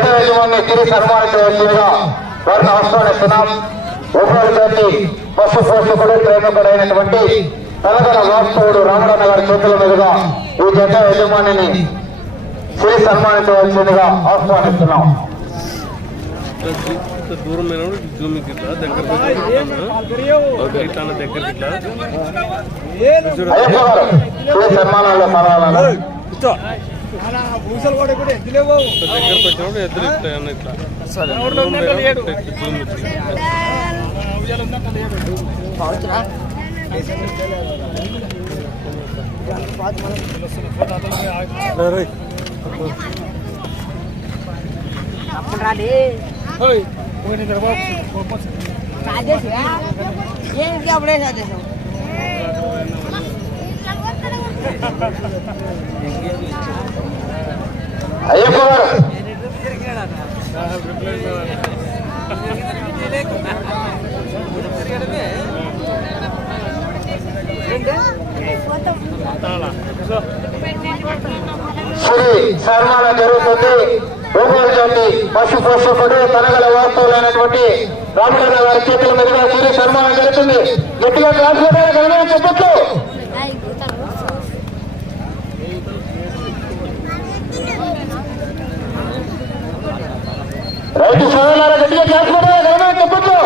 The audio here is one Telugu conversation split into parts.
జత యజమాని తిరిగి సన్మానించవలసిందిగా వారిని ఆహ్వానిస్తున్నాం ఒంగోలు జాతి పశు పోషకుడు ప్రేమికుడైనటువంటి తెలంగాణ వాస్తవుడు రామరాన్న గారి చేతుల మీదుగా ఈ జట యజమానిని శ్రీ సన్మానించవలసిందిగా ఆహ్వానిస్తున్నాం దూరం జూమ్ ఇట్లా దగ్గర దగ్గర ఇట్లా అయ్యప్ప గారు శ్రీ సన్మానాల్లో దగ్గరకు వచ్చినప్పుడు ఎదురు ఇట్లా. అన్న ఇట్లా ఇట్లా ఏంటి అప్పుడే సాధేశం అయ్యప్ప గారు. శ్రీ సన్మానం జరుగుతుంది. రూపాయలు జాతి పశు పోషకుడు తనగల వాస్తవులైనటువంటి రామకృష్ణ గారి చేతుల మీదుగా శ్రీ సన్మానం జరుగుతుంది. గట్టిగా క్లాస్ చెప్పొచ్చు. రైతు సోదరులారా గట్టిగా క్లాస్ గణమైన చెప్పొచ్చు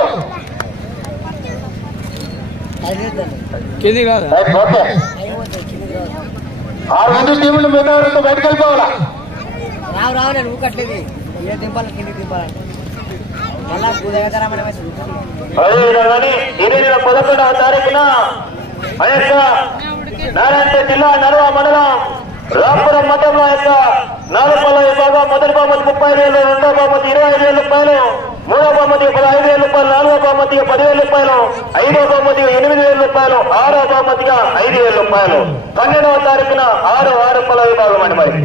కింది కాదు. ఆరు మంది టీములు మిగతా వారితో బయటకు వెళ్ళిపోవాలా? రావు రావు నేను ఊకట్లేదు. ఏ దింపాలి కింది దింపాలి. మళ్ళా ఉదయకరమైన అదేవిధంగానే ఈ నెల పదకొండవ తారీఖున మన యొక్క నారాయణ జిల్లా నర్వా మండలం రాంపురం మండలంలో యొక్క నాలుగు విభాగం మొదటి బహుమతి ముప్పై వేలు రెండో బహుమతి ఇరవై ఐదు వేల రూపాయలు మూడో బహుమతి పదహైదు వేల రూపాయలు నాలుగో బహుమతి పదివేల రూపాయలు ఐదో బహుమతి ఎనిమిది వేల రూపాయలు ఆరో బహుమతిగా ఐదు వేల రూపాయలు. పన్నెండవ తారీఖున ఆరు ఆరు పల విభాగం అండి మరి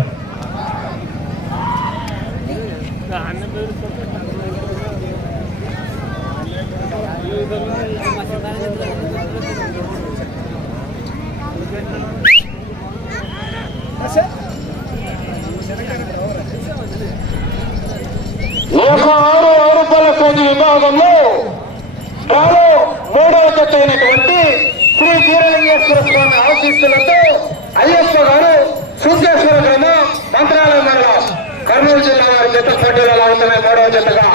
ఒక ఆరు ఆరు రూపాయల కోటి విభాగంలో డ్రాలో మూడవ జత అయినటువంటి శ్రీ వీరలింగేశ్వర స్వామి ఆశీస్సులతో అయ్యప్ప గారు శృంగేశ్వర గ్రామ మంత్రాలయం మండలం కర్నూలు జిల్లా వారి జత పోటీలు లాగుతున్నాయి మూడవ జతగా?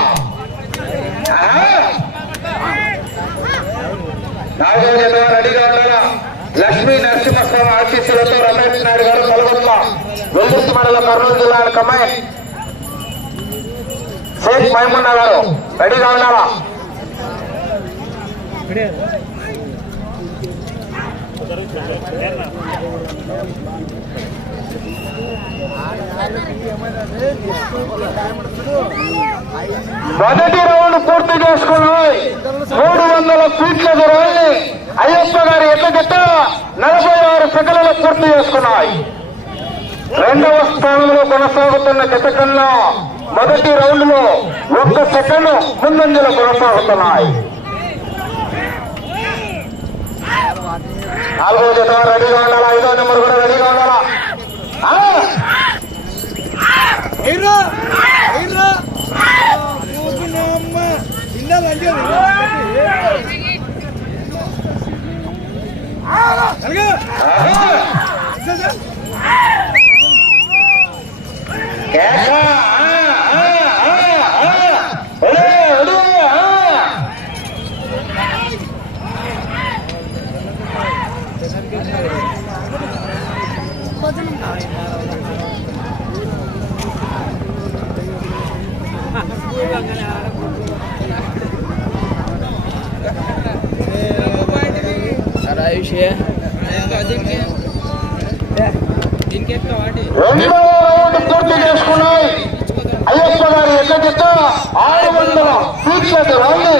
నాలుగవ జత రెడీగా ఉండాలా లక్ష్మీ నరసింహస్వామి ఆశీస్సులతో రమేష్ నాయుడు గారు కలగొట్ల వెల్లిస్ మండలం కర్నూలు జిల్లా కమ్మాయి షేక్ మైమున్నా గారు రెడీగా ఉన్నారా మొదటి రౌండ్ పూర్తి చేసుకున్నాయి. మూడు వందల ఫీట్ల దూరాన్ని అయ్యప్ప గారి ఎట్ల చెత్త నలభై ఆరు సెకండ్లు పూర్తి చేసుకున్నాయి. రెండవ స్థానంలో కొనసాగుతున్న జత కన్నా మొదటి రౌండ్లో ఒక్క సెకండ్ ముందంజలో కొనసాగుతున్నాయి. నాలుగో జత రెడీగా ఉండాలా? ఐదో నెంబర్ కూడా రెడీగా ఉండాలా? ఆ! ఆహా! కేక! ఆ! ఆ! ఆ! ఆ! ఒలే! ఒలే! ఆ! రెండవ రౌండ్ పూర్తి చేసుకున్నాయి అయ్యప్ప గారి ఎక్కడితో ఆరు వందల ఫీట్ల దూరాన్ని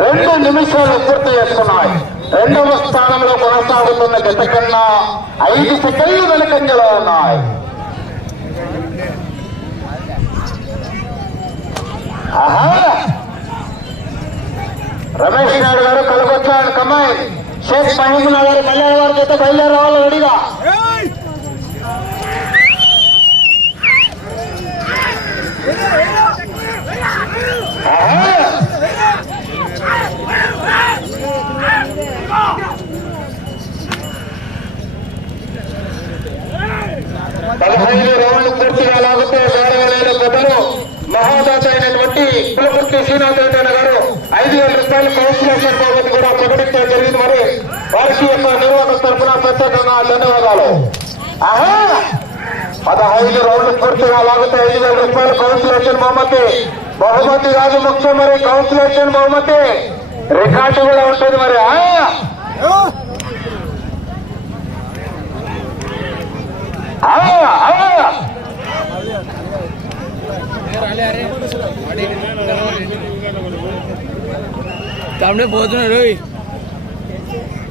రెండు నిమిషాలు పూర్తి చేసుకున్నాయి రెండవ స్థానంలో కొనసాగుతున్న గత కన్నా ఐదు సెకండ్లు వెనకంజలో ఉన్నాయి. రమేష్ నాయుడు గారు కలగొచ్చాడు. కమ్మాయి షేక్ మహమూద్ గారు కళ్యాణ వారి అయితే బయలుదేరి రావాలి రెడీగా కులకుర్తి శ్రీనాథ్ రెడ్డి గారు ఐదు వేల రూపాయలు కౌన్సిలేషన్ బాబు కూడా ప్రకటించడం జరిగింది మరి. వారికి యొక్క నిర్వాహక తరఫున ప్రత్యేకంగా ధన్యవాదాలు. పదహైదు రౌండ్లు పూర్తిగా లాగితే ఐదు వేల రూపాయలు కౌన్సిలేషన్ బహుమతి. బహుమతి కాదు ముఖ్యం మరి. కౌన్సిలేషన్ బహుమతి. రికార్డు కూడా ఉంటుంది మరి. ఆ? ఆ, తమ్ముడే పోతున్నాడు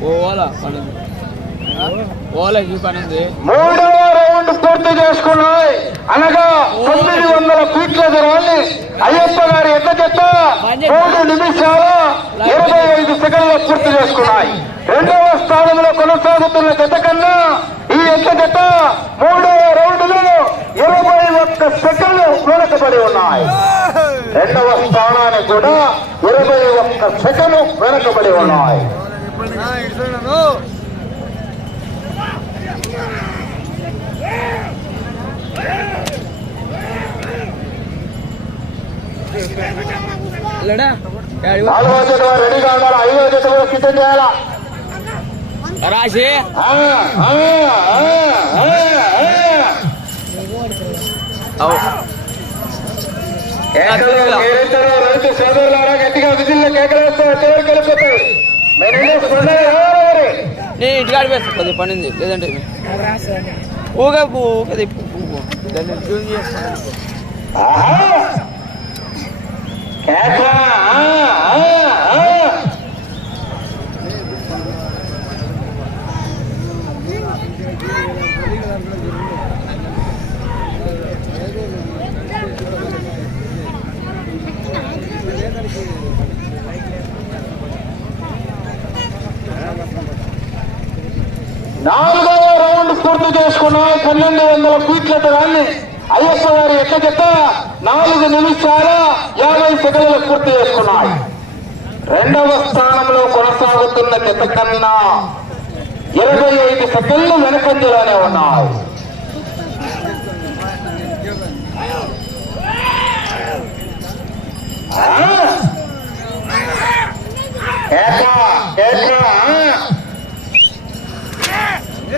పోవాలా పని పోవాలా ఈ పని మూడవ రౌండ్ పూర్తి చేసుకున్నాయి. అనగా తొమ్మిది వందల ఫీట్ల దూరాన్ని అయ్యప్ప గారి ఎట్ల చెత్త? మూడు నిమిషాలు ఇరవై ఐదు సెకండ్లు పూర్తి చేసుకున్నాయి. రెండవ స్థానంలో కొనసాగుతున్న జత కన్నా ఈ ఎట్ల జత మూడవ రౌండ్లో ఇరవై ఒక్క సెకండ్లు వెనకబడి ఉన్నాయి రెండవ స్థానానికి కూడా ఇరవై ఒక్క సెకండ్ వెనకబడి ఉన్నాయి లేడా నాలుగో జత వారు రెడీగా ఉన్నారు? ఐదో జత కూడా సిద్ధం చేయాలా? రాసి ఆ, కేరింతలు, రైతు సోదరులారా గట్టిగా విధుల్లో కేకలు వేస్తే చివరికి వెళ్ళిపోతాయి. నేను ఇంటికాడ వేస్తా కొద్ది పని ఉంది లేదంటే ఊగా ఊగా తిప్పు ఊగు. దాన్ని ట్యూన్ చేస్తాను. కేక, నాలుగో నాలుగవ రౌండ్ పూర్తి చేసుకున్న పన్నెండు వందల ఫీట్ల దూరాన్ని అయ్యప్ప గారు ఎట్ల చెత్త నాలుగు నిమిషాల యాభై సెకండ్లు పూర్తి చేసుకున్నాయి. రెండవ స్థానంలో కొనసాగుతున్న చెత్త కన్నా ఇరవై ఐదు సెకండ్లు వెనకంజలోనే ఉన్నాయి. ఆ? ఏకా, ఏకా, ఆ?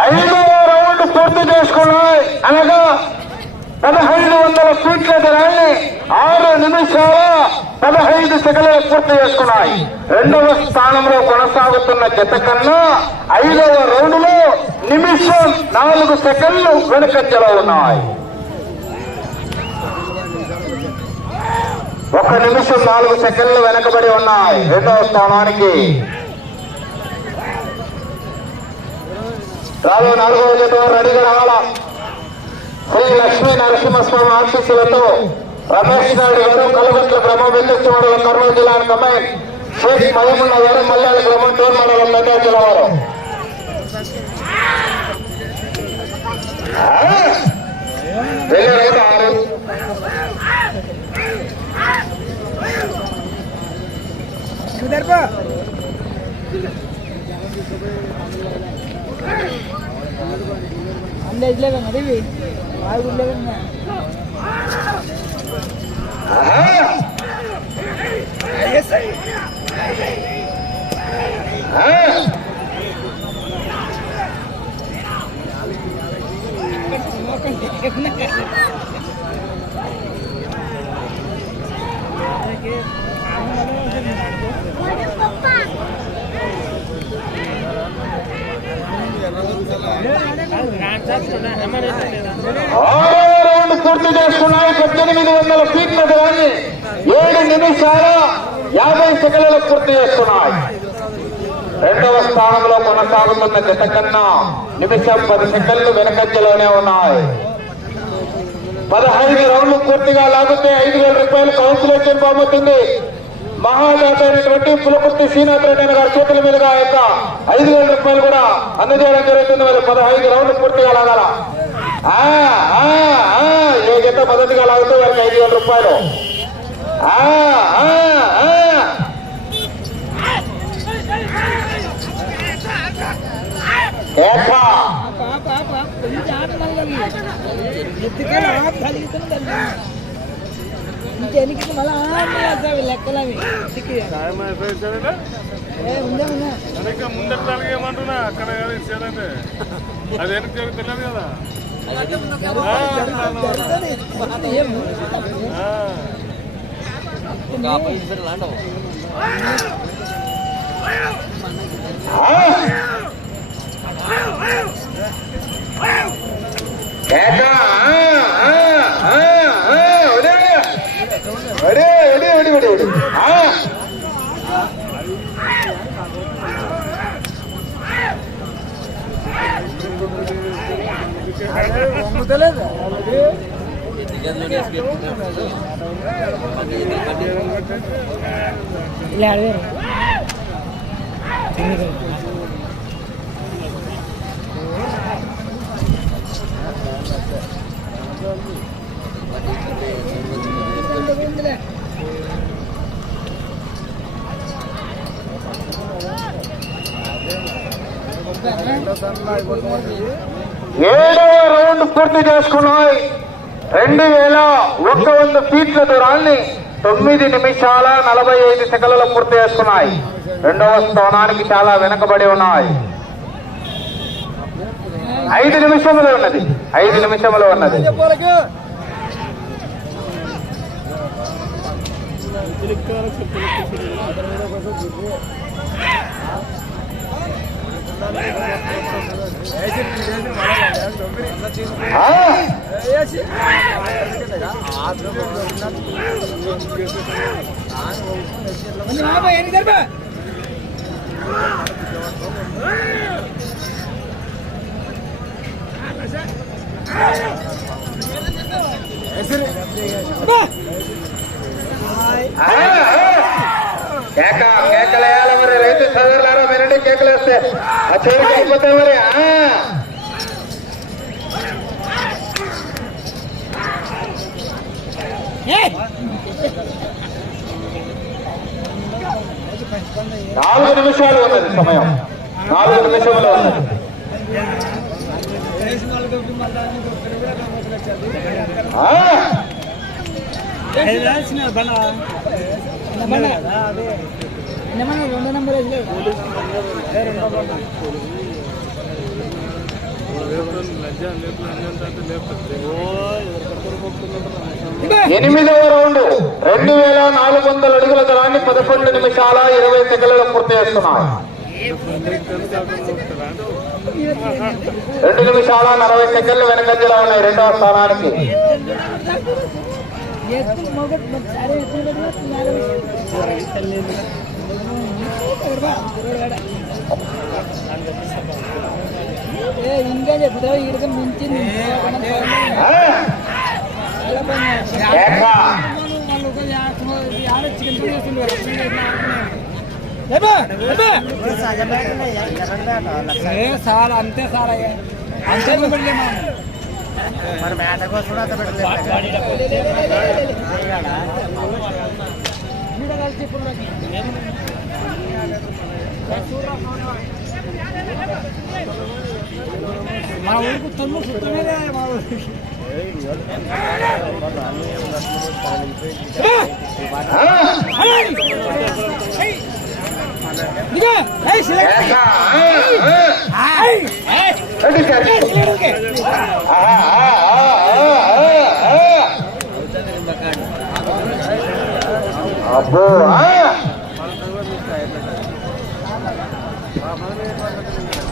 ఐదవ రౌండ్ పూర్తి చేసుకున్నాయి. అనగా పదహైదు వందల సీట్ల ధరని ఆరు నిమిషాల పదహైదు సెకండ్లు పూర్తి చేసుకున్నాయి. రెండవ స్థానంలో కొనసాగుతున్న జత కన్నా ఐదవ రౌండ్లో నిమిషం నాలుగు సెకండ్లు వెనుకంజలో ఉన్నాయి. ఒక నిమిషం నాలుగు సెకండ్లు వెనకబడి ఉన్నాయి. రెండవ స్థానానికి. రాబో నాలుగో జత రెడీగా రావాలా? శ్రీ లక్ష్మీ నరసింహస్వామి ఆశీస్సులతో రమేష్ నాయుడు గారు కలగట్ల క్రమం వెల్లుస్తు కర్నూలు జిల్లా కమ్మాయి. షేక్ మయమున్న గారు మల్లాల క్రమం టూర్ మండలం మెట్రాజుల వారు. ఆరు. వెళ్ళే రైతు ఆరు ఆహా. ఆ? ఆరో రౌండ్ పూర్తి చేస్తున్నాయి పద్దెనిమిది వందల ఫీట్ల దూరాన్ని ఏడు నిమిషాల యాభై సెకండ్లు పూర్తి చేస్తున్నాయి. రెండవ స్థానంలో కొనసాగుతున్న జత కన్నా నిమిషం పది సెకండ్లు వెనకంజలోనే ఉన్నాయి. పదహైదు రౌండ్లు పూర్తిగా లాగితే ఐదు వేల రూపాయలు కౌన్సిలేషన్ బాగుతుంది మహాజాత అయినటువంటి పులకుర్తి శ్రీనాథ్ రెడ్డి గారి చేతుల మీదుగా యొక్క ఐదు వేల రూపాయలు కూడా అందజేయడం జరుగుతుంది. మరి పదహైదు రౌండ్లు పూర్తిగా లాగాల? ఆ, ఏ మొదటిగా లాగితే వారికి ఐదు వేల రూపాయలు. ఆ, ఇంకెనికి మళ్ళీ లెక్కలవి. ఉందా వెనక ముందర తలగేయమంటున్నా అక్కడ కాదు ఇచ్చేదంటే అది తెలియదు కదా. ఏడవ రౌండ్ పూర్తి చేసుకున్నాయి. రెండు వేల ఒక్క వంద ఫీట్ల దూరాన్ని తొమ్మిది నిమిషాల నలభై ఐదు సెకండ్లలో పూర్తి చేసుకున్నాయి. రెండవ స్థానానికి చాలా వెనకబడి ఉన్నాయి. ఐదు నిమిషంలో ఉన్నది. ఐదు నిమిషంలో ఉన్నది. ఎన్ని ఆ, ఆ. కేక కేకలేయాలి మరి. రైతు సోదరులారా వినండి కేకలేస్తే ఆ చెవికి అయిపోతే మరి. నాలుగు నిమిషాలు ఉన్నది సమయం. నాలుగు నిమిషంలో ఉన్నది. రెండో నెంబర్ ఎనిమిదవ రౌండ్ రెండు వేల నాలుగు వందల అడుగుల దళాన్ని పదకొండు నిమిషాల ఇరవై సెకండ్లలో పూర్తి చేస్తున్నారు రెండు నిమిషాల నలభై సెకండ్లు వెనకంజలో ఉన్నాయి రెండవ స్థానానికి. ఇంకా చెప్తావు ఈడికి మించింది సార్ అంతే సార్ అంతే మరి మేత కోసం కూడా అంత పెట్టలేదు మా ఊరికి తొమ్మిది సుత్తమేదే మా ఊరికి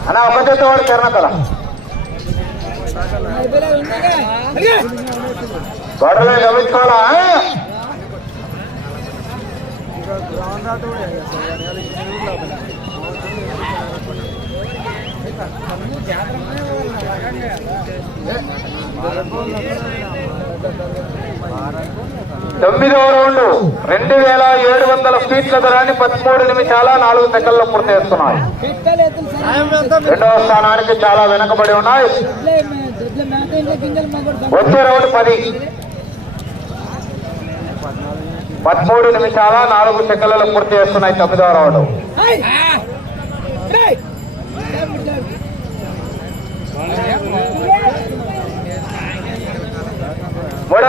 అన్నా ఒక చేత వాడు కర్ణతల గొడవలే గమనించుకోవాలా? తొమ్మిదవ రౌండ్ రెండు వేల ఏడు వందల ఫీట్ల ధరాన్ని పదమూడు నిమిషాల నాలుగు సెకండ్లు పూర్తి చేస్తున్నాయి. రెండవ స్థానానికి చాలా వెనకబడి ఉన్నాయి. వచ్చే రౌండ్ పది. పదమూడు నిమిషాల నాలుగు సెకండ్లు పూర్తి చేస్తున్నాయి తొమ్మిదవ రౌండ్.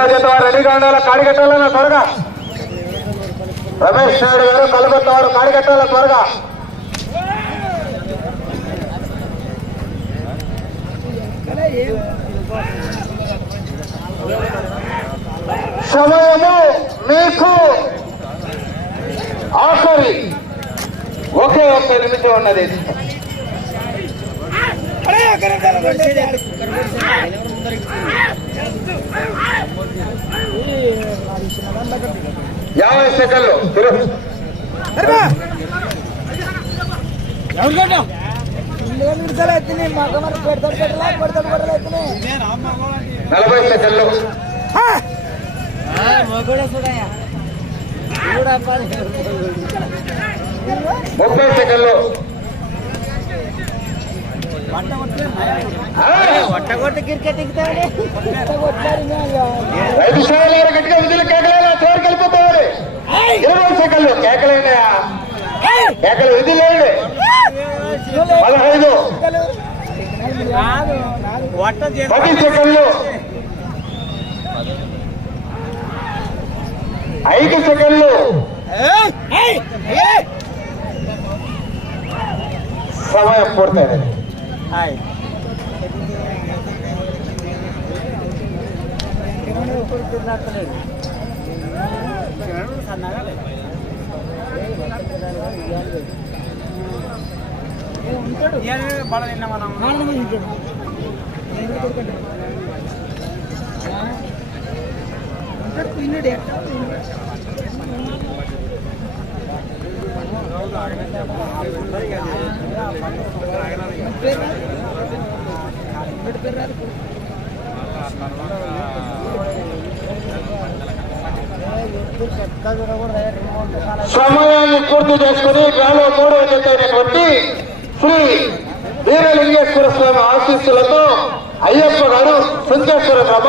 మూడవ జత వారు రెడీగా ఉండాలి కాడిగట్టాలన్న త్వరగా. రమేష్ నాయుడు గారు కలబెట్ట వారు కాడిగట్టాల త్వరగా. సమయము మీకు ఆఖరి. ఒకే ఒక్క నిమిషం ఉన్నది. అరే యాభై సెకండ్లు. నలభై సెకండ్లు. ముప్పై సెకండ్లు. ఐదు సార్లు గట్టిగా విధులు కేకలేనా చివరికి వెళ్ళిపోతాడు ఇరవై సెకండ్లు కేకలేనా. కేకలు విధులేండి పదహైదు. పది సెకండ్లు. ఐదు సెకండ్లు. సమయం పూర్తయింది. హాయ్. సన్నగా ఉంటాడు? బాగా నిన్న సమయాన్ని పూర్తి చేసుకుని గాలో మూడవ జత శ్రీ వీరలింగేశ్వర స్వామి ఆశీస్సులతో అయ్యప్ప గారు శృంగేశ్వర గ్రామ